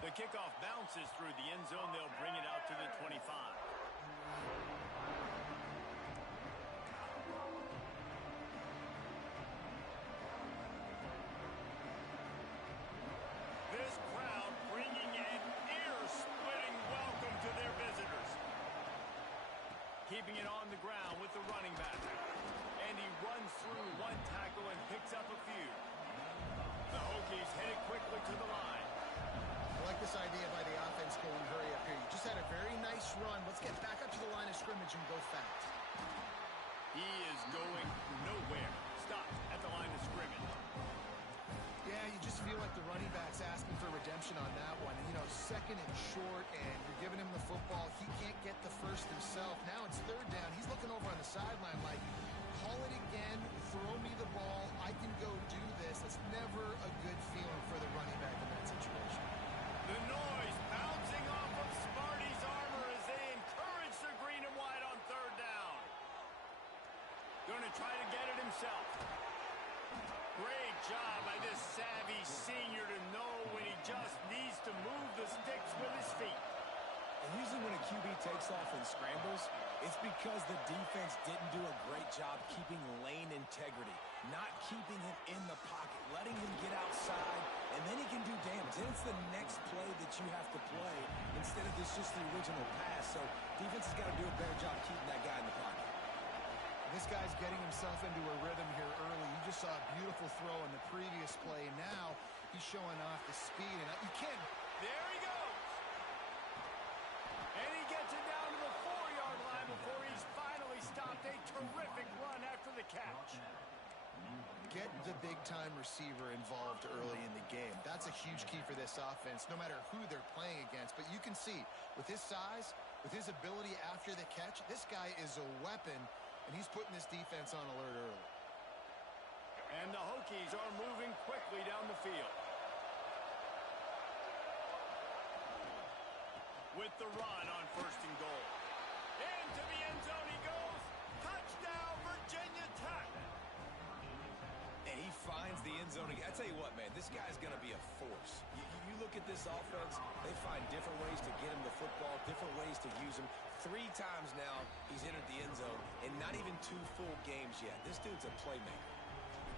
The kickoff bounces through the end zone. They'll bring it out to the 25. This crowd bringing an ear-splitting welcome to their visitors. Keeping it on the ground with the running back. And he runs through one tackle and picks up a few. The Hokies headed quickly to the line. I like this idea by the offense going hurry up here. You just had a very nice run. Let's get back up to the line of scrimmage and go fast. He is going nowhere. Stopped at the line of scrimmage. Yeah, you just feel like the running back's asking for redemption on that one. And, you know, second and short, and you're giving him the football. He can't get the first himself. Now it's third down. He's looking over on the sideline like, call it again, throw me the ball, I can go do this. It's never a good feeling for the running back in that situation. The noise bouncing off of Sparty's armor as they encourage the green and white on third down. Going to try to get it himself. Great job by this savvy senior to know when he just needs to move the sticks with his feet. And usually when a QB takes off and scrambles, it's because the defense didn't do a great job keeping lane integrity, not keeping him in the pocket, letting him get outside, and then he can do damage. Then it's the next play that you have to play instead of just the original pass. So defense has got to do a better job keeping that guy in the pocket. This guy's getting himself into a rhythm here early. You just saw a beautiful throw in the previous play, and now he's showing off the speed. And you can't. There he goes. And he gets it down to the 4-yard line before he's finally stopped. A terrific run after the catch. Get the big-time receiver involved early in the game. That's a huge key for this offense, no matter who they're playing against. But you can see, with his size, with his ability after the catch, this guy is a weapon, and he's putting this defense on alert early. And the Hokies are moving quickly down the field. With the run on first and goal. Into the end zone he goes. Touchdown, Virginia Tech. And he finds the end zone again. I tell you what, man, this guy's going to be a force. You look at this offense, they find different ways to get him the football, different ways to use him. 3 times now he's entered the end zone, and not even 2 full games yet. This dude's a playmaker.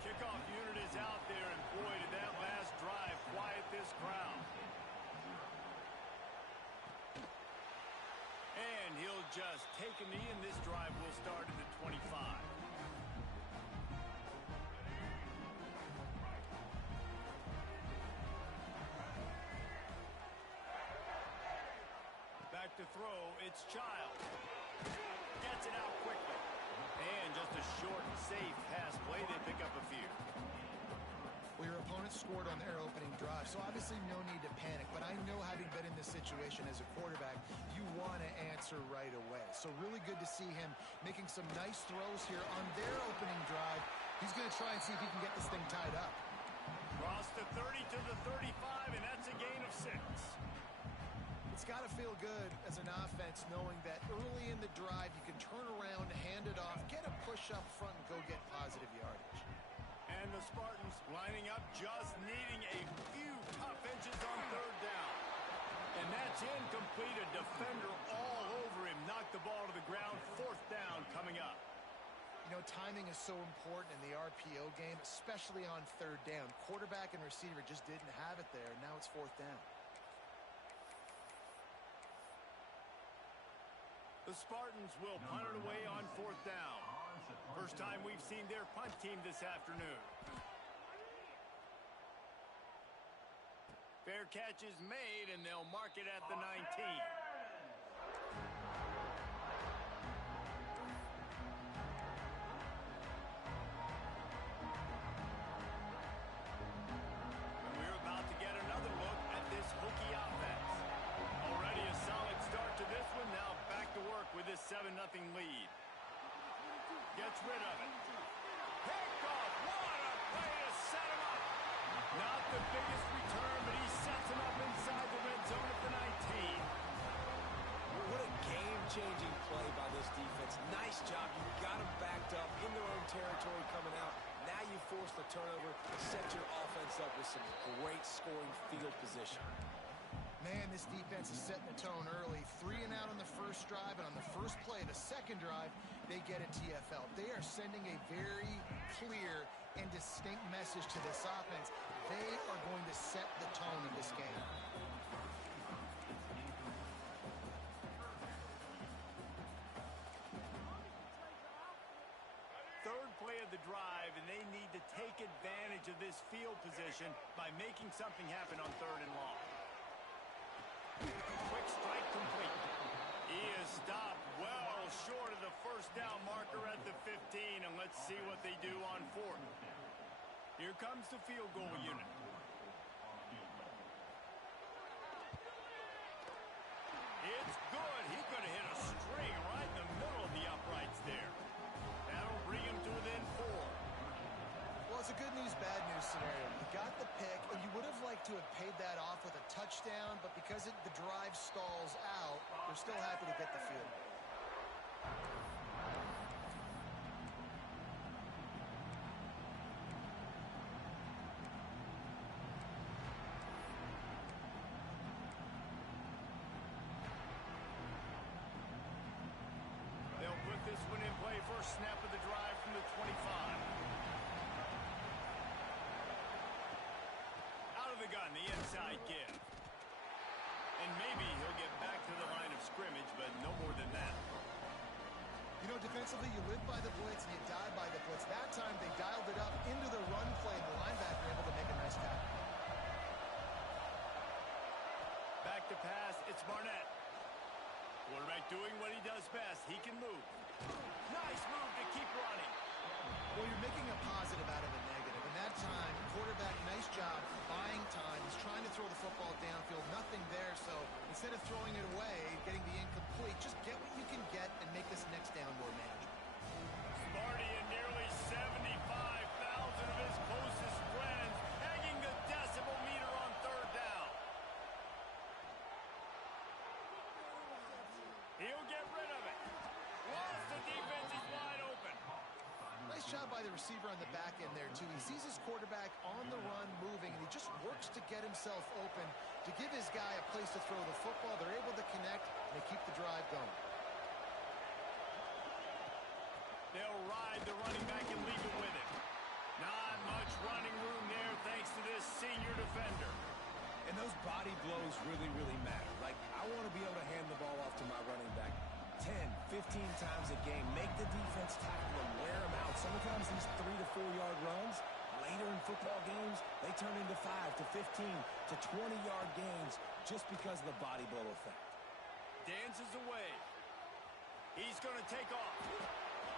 The kickoff unit is out there, and boy, did that last drive quiet this crowd. And he'll just take a knee, and this drive will start at the 25. Back to throw, it's Child. Gets it out quickly. And just a short and safe pass play, they pick up a few. Well, your opponent scored on their opening drive, so obviously no need to panic. But I know, having been in this situation as a quarterback, you want to answer right away. So really good to see him making some nice throws here on their opening drive. He's going to try and see if he can get this thing tied up. Cross the 30 to the 35, and that's a gain of 6. It's got to feel good as an offense knowing that early in the drive you can turn around, hand it off, get a push up front, and go get positive yardage. And the Spartans lining up, just needing a few tough inches on third down. And that's incomplete. A defender all over him. Knocked the ball to the ground. 4th down coming up. You know, timing is so important in the RPO game, especially on third down. Quarterback and receiver just didn't have it there. Now it's 4th down. The Spartans will punt it away on 4th down. First time we've seen their punt team this afternoon. Fair catch is made, and they'll mark it at the 19. And we're about to get another look at this Hokie offense. Already a solid start to this one. Now back to work with this 7-0 lead. Gets rid of it. Pickoff. What a play to set him up. Not the biggest return, but he sets him up inside the red zone at the 19. What a game-changing play by this defense. Nice job. You got them backed up in their own territory coming out. Now you force the turnover, set your offense up with some great scoring field position. Man, this defense is setting the tone early. 3 and out on the first drive, and on the first play, the second drive, they get a TFL. They are sending a very clear and distinct message to this offense. They are going to set the tone of this game. Third play of the drive, and they need to take advantage of this field position by making something happen on 3rd and long. Quick strike complete. He is stopped well short of the first down marker at the 15, and let's see what they do on 4th. Here comes the field goal unit. It's good. He could have hit a string right in the middle of the uprights there. That'll bring him to within 4. Well, it's a good news, bad news scenario. You got the pick, and you would have liked to have paid that off with a touchdown, but because the drive stalls out, they're still happy to get the field. They'll put this one in play. First snap of the drive from the 25. Out of the gun, the inside give. And maybe he'll get back to the line of scrimmage, but no more than that. You know, defensively, you live by the blitz and you die by the blitz. That time, they dialed it up into the run play, and the linebacker able to make a nice tackle. Back to pass, it's Barnett. Quarterback doing what he does best. He can move. Nice move to keep running. Well, you're making a positive out of a negative. And that time, quarterback, nice job buying time. He's trying to throw the football downfield. Nothing there. So instead of throwing it away, getting the incomplete, just get what you can get and make this next down more manageable. Sparty and nearly 75,000 of his closest friends hanging the decimal meter on 3rd down. He'll get rid of it. Lost the defense, he's wide open. Nice job by the receiver on the back end there, too. He sees his quarterback on the run moving, and he just works to get himself open to give his guy a place to throw the football. They're able to connect, and they keep the drive going. They'll ride the running back and leave it with him. Not much running room there thanks to this senior defender. And those body blows really, really matter. Like, I want to be able to hand the ball off to my running back 10, 15 times a game. Make the defense tackle them, wear them out. Sometimes these 3 to 4 yard runs, later in football games, they turn into 5 to 15 to 20 yard gains just because of the body blow effect. Dances away. He's going to take off.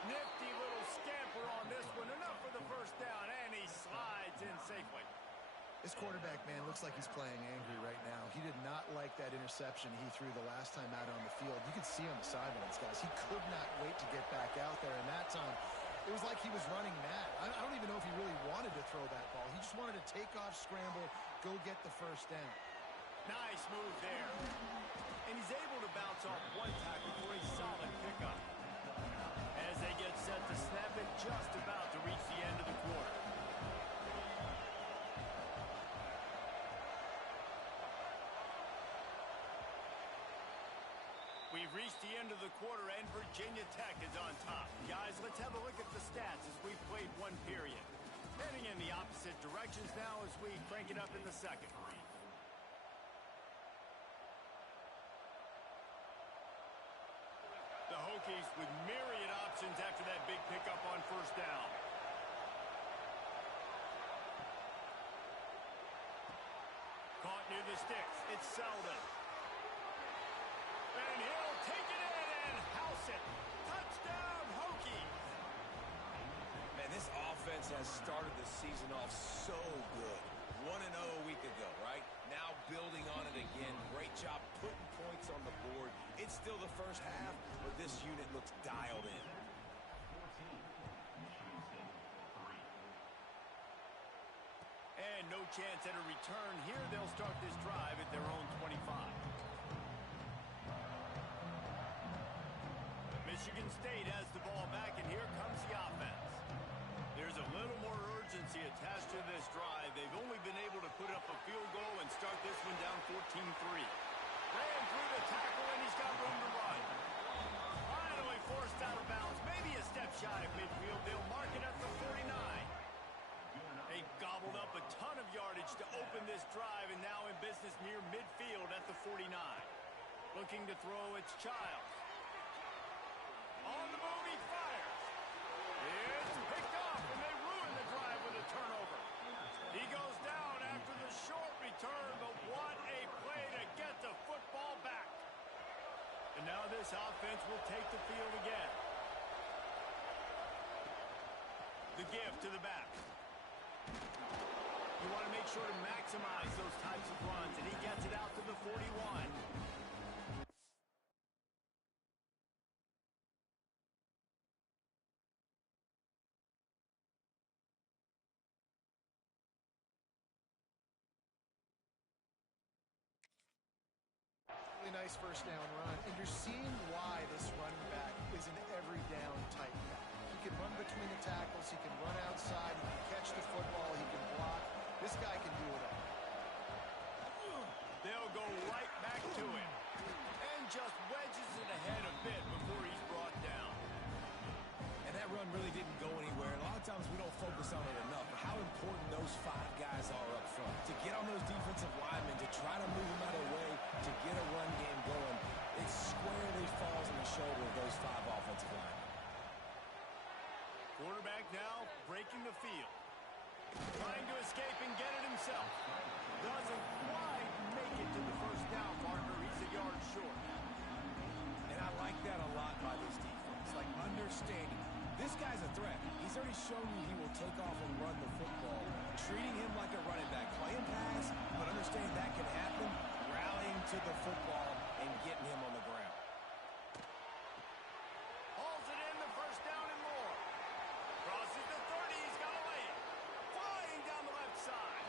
Nifty little scamper on this one. Enough for the first down, and he slides in safely. This quarterback, man, looks like he's playing angry right now. He did not like that interception he threw the last time out on the field. You could see on the sidelines, guys. He could not wait to get back out there. And that time, it was like he was running mad. I don't even know if he really wanted to throw that ball. He just wanted to take off, scramble, go get the first down. Nice move there. And he's able to bounce off one tackle for a solid pickup. As they get set to snap it, just about to reach the end of the quarter. We've reached the end of the quarter, and Virginia Tech is on top. Guys, let's have a look at the stats as we've played one period. Heading in the opposite directions now as we crank it up in the second. The Hokies with myriad options after that big pickup on first down. Caught near the sticks. It's Selden. And he'll take it in and house it. Touchdown, Hokies. Man, this offense has started the season off so good. 1-0 a week ago, right? Now building on it again. Great job putting points on the board. It's still the first half, but this unit looks dialed in. And no chance at a return here. They'll start this drive at their own 25. Michigan State has the ball back, and here comes the offense. There's a little more urgency attached to this drive. They've only been able to put up a field goal and start this one down 14-3. at the 49. Looking to throw, it's Childs. On the move, he fires. It's picked off, and they ruin the drive with a turnover. He goes down after the short return, but what a play to get the football back. And now this offense will take the field again. The give to the back. You want to make sure to maximize those types of runs, and he gets it out to the 41. Really nice first down run, and you're seeing why this running back is an every down type back. He can run between the tackles, he can run outside, he can catch the football, he can block. This guy can do it all. They'll go right back to him and just wedges it ahead a bit before he's brought down. And that run really didn't go anywhere. A lot of times we don't focus on it enough, but how important those 5 guys are up front. To get on those defensive linemen, to try to move them out of the way, to get a run game going, it squarely falls on the shoulder of those 5 offensive linemen. Quarterback now breaking the field. Trying to escape and get it himself. Doesn't quite make it to the first down, partner. He's a yard short. And I like that a lot by this defense. Like understanding this guy's a threat. He's already shown you he will take off and run the football. Treating him like a running back. Playing pass, but understanding that can happen. Rallying to the football and getting him on the ground. Hauls it in, the first down and more. Crosses the 30, he's got a lane. Flying down the left side.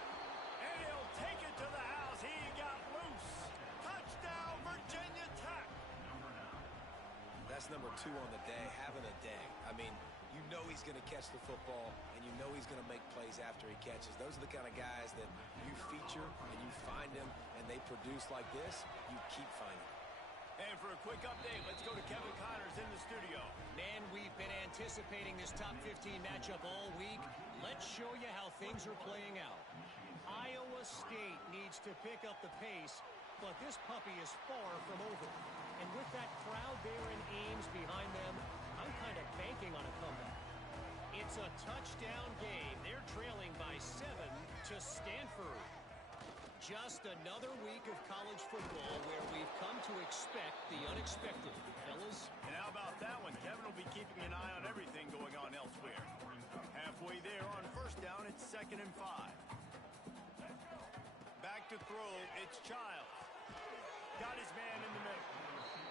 And he'll take it to the house. He got loose. Touchdown, Virginia Tech. That's number 2 on the day, having a day. I mean, you know he's going to catch the football, and you know he's going to make plays after he catches. Those are the kind of guys that you feature and you find them, and they produce like this, you keep finding them. And for a quick update, let's go to Kevin Connors in the studio. Man, we've been anticipating this top 15 matchup all week. Let's show you how things are playing out. Iowa State needs to pick up the pace, but this puppy is far from over. And with that crowd there in Ames behind them, I'm kind of banking on a comeback. It's a touchdown game. They're trailing by 7 to Stanford. Just another week of college football where we've come to expect the unexpected, fellas. And how about that one? Kevin will be keeping an eye on everything going on elsewhere. Halfway there on first down, it's 2nd and 5. Back to throw, it's Childs. Got his man in the middle.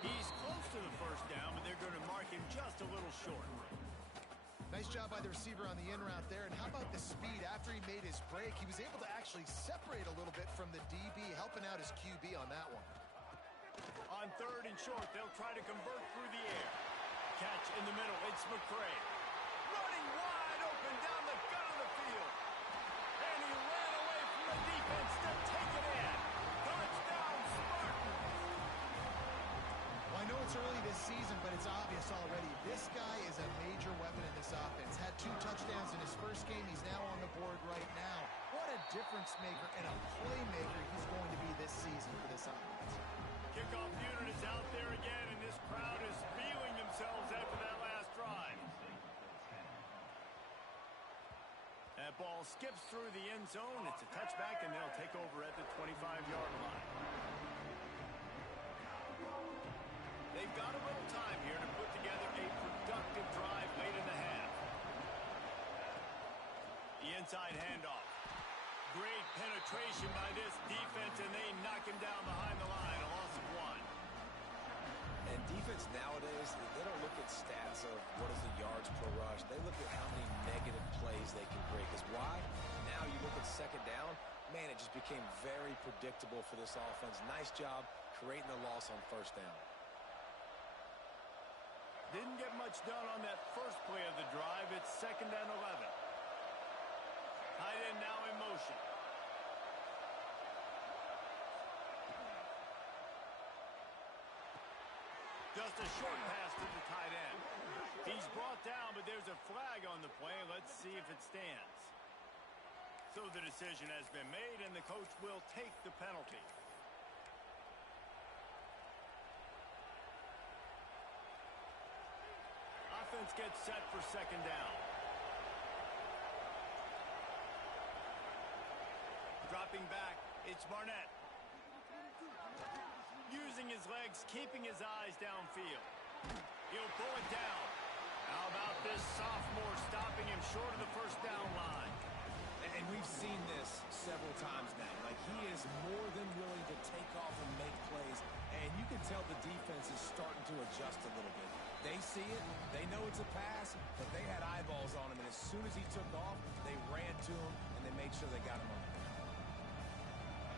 He's close to the first down, but they're going to mark him just a little short. Nice job by the receiver on the in route there. And how about the speed? After he made his break, he was able to actually separate a little bit from the DB, helping out his QB on that one. On 3rd and short, they'll try to convert through the air. Catch in the middle, it's McCray. Running wide open down the gut of the field. And he ran away from the defense to take it in. Touchdown, Spartans! Well, I know it's early this season, but it's obvious already. This guy is a major weapon in this offense. Had 2 touchdowns in his first game. He's now on the board right now. What a difference maker and a playmaker he's going to be this season for this offense. Kickoff unit is out there again, and this crowd is feeling themselves after that last drive. That ball skips through the end zone. It's a touchback, and they'll take over at the 25-yard line. They've got a little time here to put together a productive drive late in the half. The inside handoff. Great penetration by this defense, and they knock him down behind the line. A loss of 1. And defense nowadays, they don't look at stats of what is the yards per rush. They look at how many negative plays they can create. Because why? Now you look at 2nd down, man, it just became very predictable for this offense. Nice job creating the loss on 1st down. Didn't get much done on that first play of the drive. It's 2nd and 11. Tight end now in motion. Just a short pass to the tight end. He's brought down, but there's a flag on the play. Let's see if it stands. So the decision has been made, and the coach will take the penalty. offense gets set for second down. Dropping back, it's Barnett. Using his legs, keeping his eyes downfield. He'll pull it down. How about this sophomore stopping him short of the first down line? And we've seen this several times now. Like, he is more than willing to take off and make plays. And you can tell the defense is starting to adjust a little bit. They see it. They know it's a pass, but they had eyeballs on him. And as soon as he took off, they ran to him, and they made sure they got him on the ground.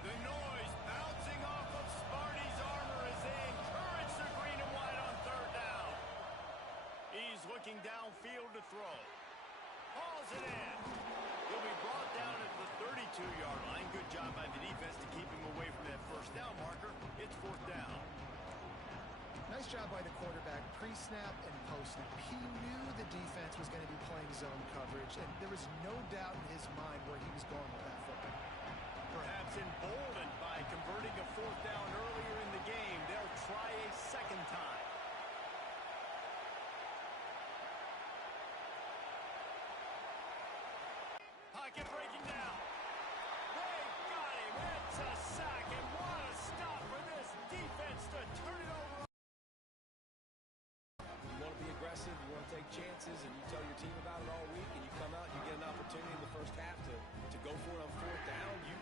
The noise bouncing off of Sparty's armor as they encourage the green and white on third down. He's looking downfield to throw. Hauls it in. He'll be brought down at the 32-yard line. Good job by the defense to keep him away from that first down marker. It's fourth down. Nice job by the quarterback, pre-snap and post-snap. He knew the defense was going to be playing zone coverage, and there was no doubt in his mind where he was going with that football. Perhaps emboldened by converting a fourth down earlier in the game, they'll try a second time. Pocket breaking down. They got him. It's a sack, and what a stop for this defense to turn it over. You want to be aggressive, you want to take chances, and you tell your team about it all week, and you come out and you get an opportunity in the first half to go for it on fourth down. You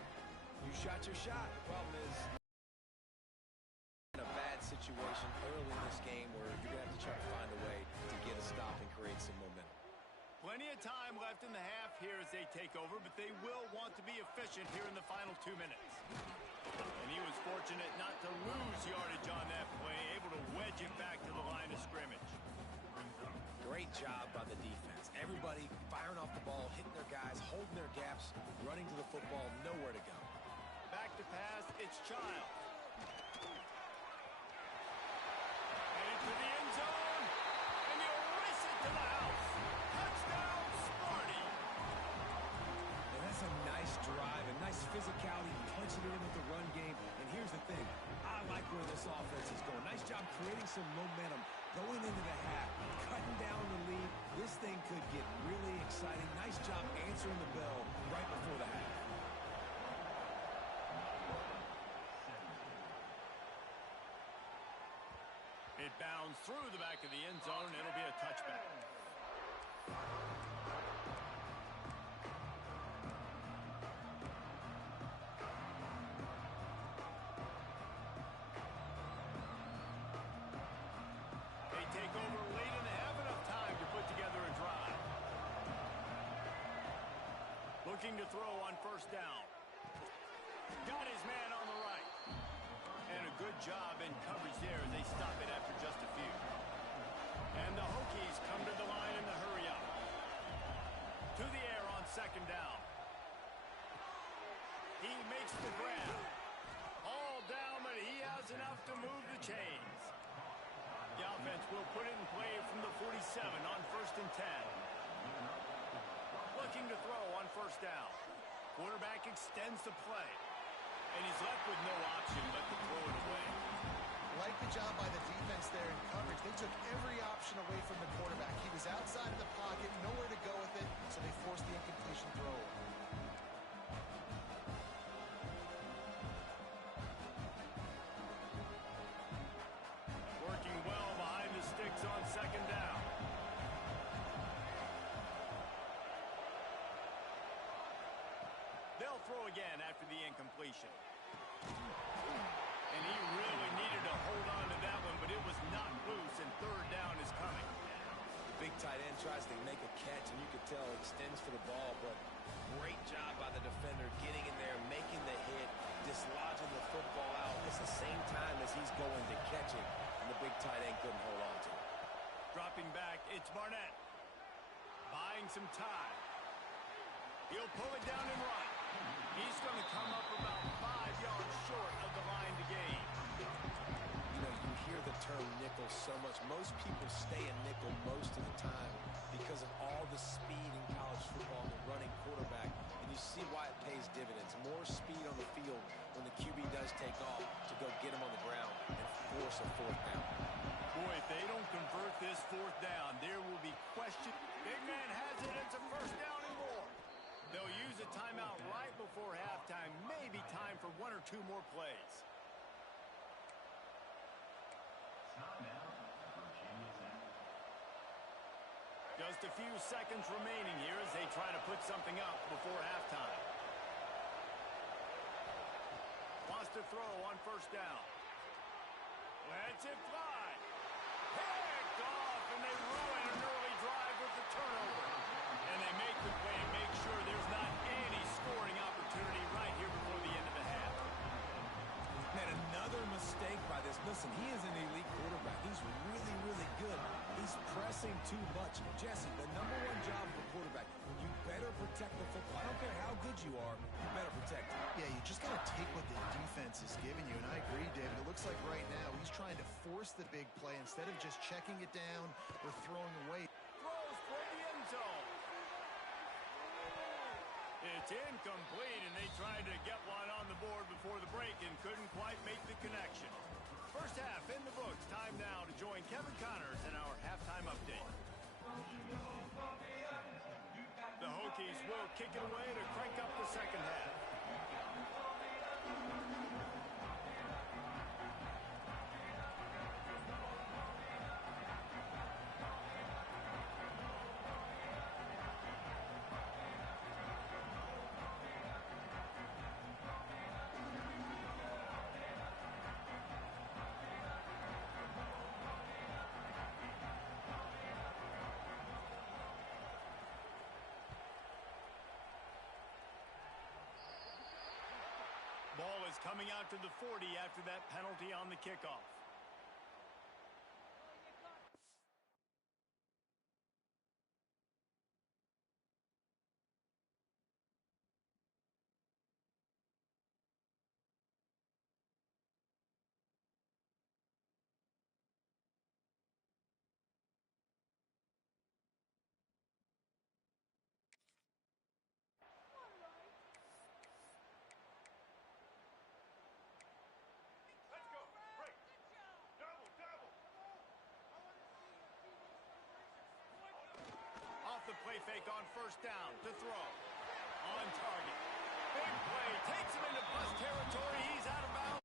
shot your shot. The problem is in a bad situation early in this game where you're going to have to try to find a way to get a stop and create some momentum. Plenty of time left in the half here as they take over, but they will want to be efficient here in the final 2 minutes. And he was fortunate not to lose yardage on that play, able to wedge it back to the line of scrimmage. Great job by the defense. Everybody firing off the ball, hitting their guys, holding their gaps, running to the football, nowhere to go. Back to pass, it's Child. And into the end zone, and he'll race it to the house. Touchdown, Sparty. And that's a nice drive, a nice physicality, punching it in with the run game. And here's the thing, I like where this offense is going. Nice job creating some momentum, going into the half, cutting down the lead. This thing could get really exciting. Nice job answering the bell right before the half. It bounds through the back of the end zone. It'll be a touchback. They take over late and have enough time to put together a drive. Looking to throw on first down. Got his man on the right. And a good job in coverage there as they stop it after just a few. And the Hokies come to the line in the hurry up. To the air on second down. He makes the grab. All down, but he has enough to move the chains. The offense will put it in play from the 47 on first and 10. Looking to throw on first down. Quarterback extends the play. And he's left with no option but to throw it away. Like the job by the defense there in coverage. They took every option away from the quarterback. He was outside of the pocket, nowhere to go with it, so they forced the incompletion throw. Working well behind the sticks on second down. They'll throw again after the incompletion. And he really needed to hold on to that one, but it was not loose, and third down is coming. The big tight end tries to make a catch, and you could tell he extends for the ball, but great job by the defender getting in there, making the hit, dislodging the football out at the same time as he's going to catch it, and the big tight end couldn't hold on to it. Dropping back, it's Barnett. Buying some time. He'll pull it down and run. He's going to come up about 5 yards short of the line to gain. You know, you hear the term nickel so much. Most people stay in nickel most of the time because of all the speed in college football and the running quarterback. And you see why it pays dividends. More speed on the field when the QB does take off to go get him on the ground and force a fourth down. Boy, if they don't convert this fourth down, there will be question. Big man has it. It's a first down and more. They'll use a timeout right before halftime. Maybe time for one or two more plays. Just a few seconds remaining here as they try to put something up before halftime. Wants to throw on first down. Lets it fly. Picked off, and they ruin an early drive with the turnover. And they make the play and make sure there's not any scoring opportunity right here before the end of the half. Man, another mistake by this. Listen, he is an elite quarterback. He's really, really good. He's pressing too much. Jesse, the number one job of a quarterback, you better protect the football. I don't care how good you are, you better protect it. Yeah, you just got to take what the defense is giving you, and I agree, David. It looks like right now he's trying to force the big play instead of just checking it down or throwing away. Throws for the end zone. It's incomplete, and they tried to get one on the board before the break and couldn't quite make the connection. First half in the books. Time now to join Kevin Connors in our halftime update. The Hokies will kick it away to crank up the second half. Ball is coming out to the 40 after that penalty on the kickoff. The play fake on first down to throw. On target. Big play. Takes him into bust territory. He's out of bounds.